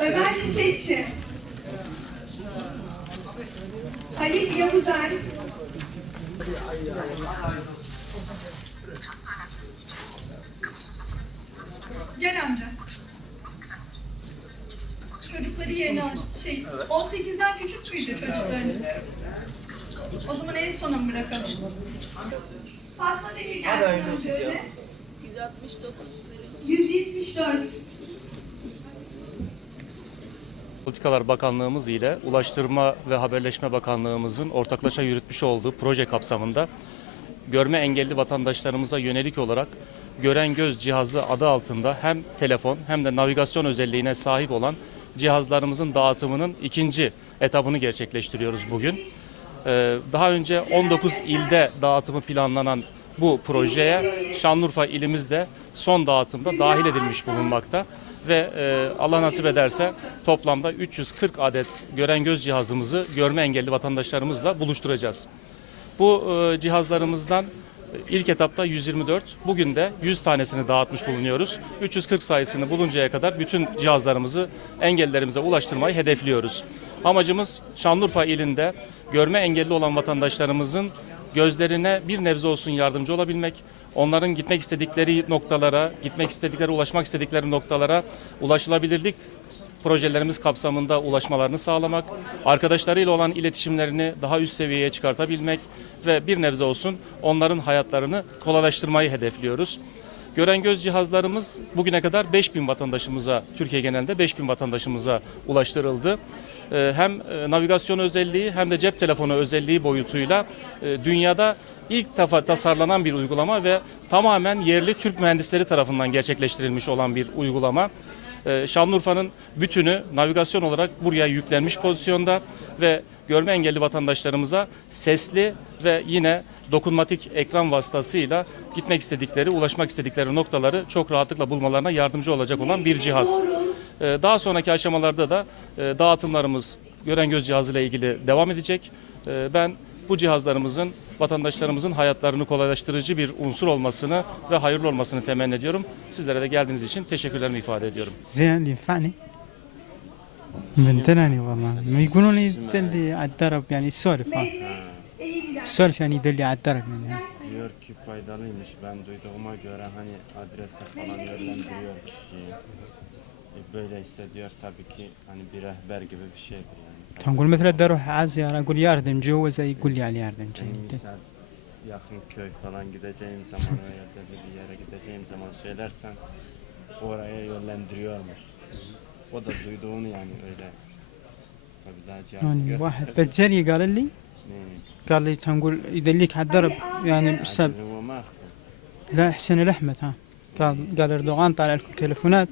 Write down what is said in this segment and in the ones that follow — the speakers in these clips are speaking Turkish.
Ömer Çiçekçi, Halil Yavuzer, gel amca. Çocukları yerine al. 18'den küçük müydü çocukların? O zaman en sona mı bırakalım? Fatma Demir gelsin amca öyle. 169. 174. Politikalar Bakanlığımız ile Ulaştırma ve Haberleşme Bakanlığımızın ortaklaşa yürütmüş olduğu proje kapsamında görme engelli vatandaşlarımıza yönelik olarak Gören Göz cihazı adı altında hem telefon hem de navigasyon özelliğine sahip olan cihazlarımızın dağıtımının ikinci etabını gerçekleştiriyoruz bugün. Daha önce 19 ilde dağıtımı planlanan bu projeye Şanlıurfa ilimizde son dağıtımda dahil edilmiş bulunmakta. Ve Allah nasip ederse toplamda 340 adet gören göz cihazımızı görme engelli vatandaşlarımızla buluşturacağız. Bu cihazlarımızdan ilk etapta 124, bugün de 100 tanesini dağıtmış bulunuyoruz. 340 sayısını buluncaya kadar bütün cihazlarımızı engellilerimize ulaştırmayı hedefliyoruz. Amacımız Şanlıurfa ilinde görme engelli olan vatandaşlarımızın gözlerine bir nebze olsun yardımcı olabilmek, onların gitmek istedikleri noktalara, ulaşmak istedikleri noktalara ulaşılabilirlik projelerimiz kapsamında ulaşmalarını sağlamak, arkadaşlarıyla olan iletişimlerini daha üst seviyeye çıkartabilmek ve bir nebze olsun onların hayatlarını kolaylaştırmayı hedefliyoruz. Gören göz cihazlarımız bugüne kadar 5000 vatandaşımıza, Türkiye genelinde 5000 vatandaşımıza ulaştırıldı. Hem navigasyon özelliği hem de cep telefonu özelliği boyutuyla dünyada ilk defa tasarlanan bir uygulama ve tamamen yerli Türk mühendisleri tarafından gerçekleştirilmiş olan bir uygulama. Şanlıurfa'nın bütünü navigasyon olarak buraya yüklenmiş pozisyonda ve görme engelli vatandaşlarımıza sesli ve yine dokunmatik ekran vasıtasıyla gitmek istedikleri, ulaşmak istedikleri noktaları çok rahatlıkla bulmalarına yardımcı olacak olan bir cihaz. Daha sonraki aşamalarda da dağıtımlarımız gören göz cihazıyla ilgili devam edecek. Ben bu cihazlarımızın vatandaşlarımızın hayatlarını kolaylaştırıcı bir unsur olmasını ve hayırlı olmasını temenni ediyorum. Sizlere de geldiğiniz için teşekkürlerimi ifade ediyorum. زين ينفعني من تناني والله ما يقولون لي تدلي على الدرب يعني يسولف ها يسولف يعني يدلي على الدرب يعني. Diyor ki faydalıymış. Ben duyduğuma göre hani adrese falan yönlendiriyor kişiyi. Böyle hissediyor tabii ki hani bir rehber gibi bir şeydir yani. تنقول مثلا بدي اروح على زيارة اقول ياردن جوزة يقول لي على ياردن Misal yakın köy falan gideceğim zaman veya belli bir yere gideceğim zaman söylersen oraya yönlendiriyormuş. O da duyduğunu yani öyle. Tabii daha cihazı يعني واحد بتجلي قال لي قال لي تنقول يدليك على الدرب يعني بسبب لا حسين الأحمد ها قال اردوغان طالع لكم تليفونات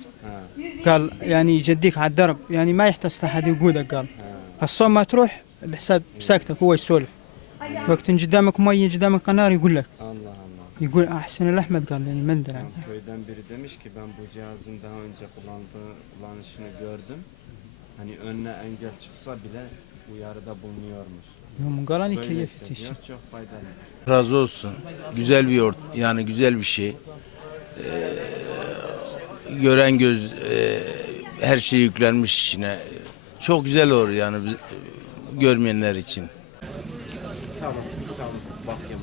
قال يعني يجديك على الدرب يعني ما يحتاج أحد يقودك قال الصوم ما تروح بحساب ساكتك هو يسولف وقت قدامك مي قدامك قنار يقول لك Allah Allah. يقول حسين الأحمد قال يعني من درى Köyden biri demiş ki ben bu cihazın daha önce kullanışını gördüm. Hani önüne engel çıksa bile uyarıda bulunuyormuş. يوم قال أنا Böyle كيف hissediyor, çok faydalı. Razı olsun. Güzel bir yani güzel bir şey. Gören göz her şey yüklenmiş içine. Çok güzel olur yani görmeyenler için. Tamam, bakayım.